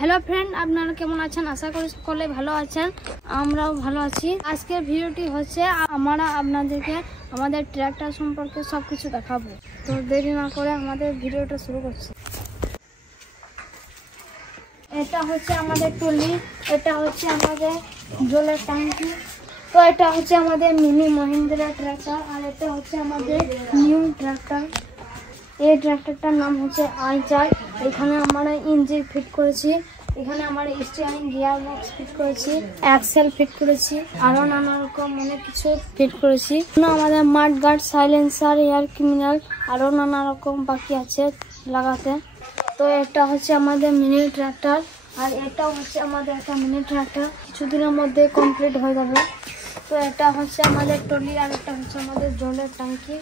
Hello friend, আপনারা কেমন আছেন? আশা করি সকলে ভালো আছেন, আমরাও ভালো আছি। আজকের ভিডিওটি হচ্ছে আমরা আপনাদেরকে আমাদের ট্র্যাক্টর সম্পর্কে সবকিছু দেখাবো। তো দেরি না করে আমাদের ভিডিওটা শুরু করছি। এটা হচ্ছে আমাদের ট্রলি, এটা হচ্ছে আমাদের জলের ট্যাঙ্কি, তো এটা হচ্ছে আমাদের মিনি মহিন্দ্রা ট্র্যাক্টর, আর এটা হচ্ছে আমাদের নিউ ট্র্যাক্টর। এই ট্র্যাক্টরটার নাম হচ্ছে আইচার। এখানে আমরা ইঞ্জিন ফিট করেছি, এখানে আমরা স্টিয়ারিং গিয়ার বক্স ফিট করেছি, অ্যাক্সেল ফিট করেছি, আরো নানা রকম অনেক কিছু ফিট করেছি। আমাদের মাড গার্ড, সাইলেন্সার, এয়ার ক্রিমিনাল আরো নানা রকম বাকি আছে লাগাতে। তো এটা হচ্ছে আমাদের মিনি ট্র্যাক্টর, আর এটাও হচ্ছে আমাদের একটা মিনি ট্র্যাক্টর, কিছুদিনের মধ্যে কমপ্লিট হয়ে যাবে। তো এটা হচ্ছে আমাদের ট্রলি, আর এটা হচ্ছে আমাদের জলের ট্যাঙ্কি।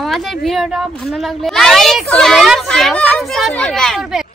আমাদের ভিডিওটা ভালো লাগলে লাইক, কমেন্ট, শেয়ার করবেন।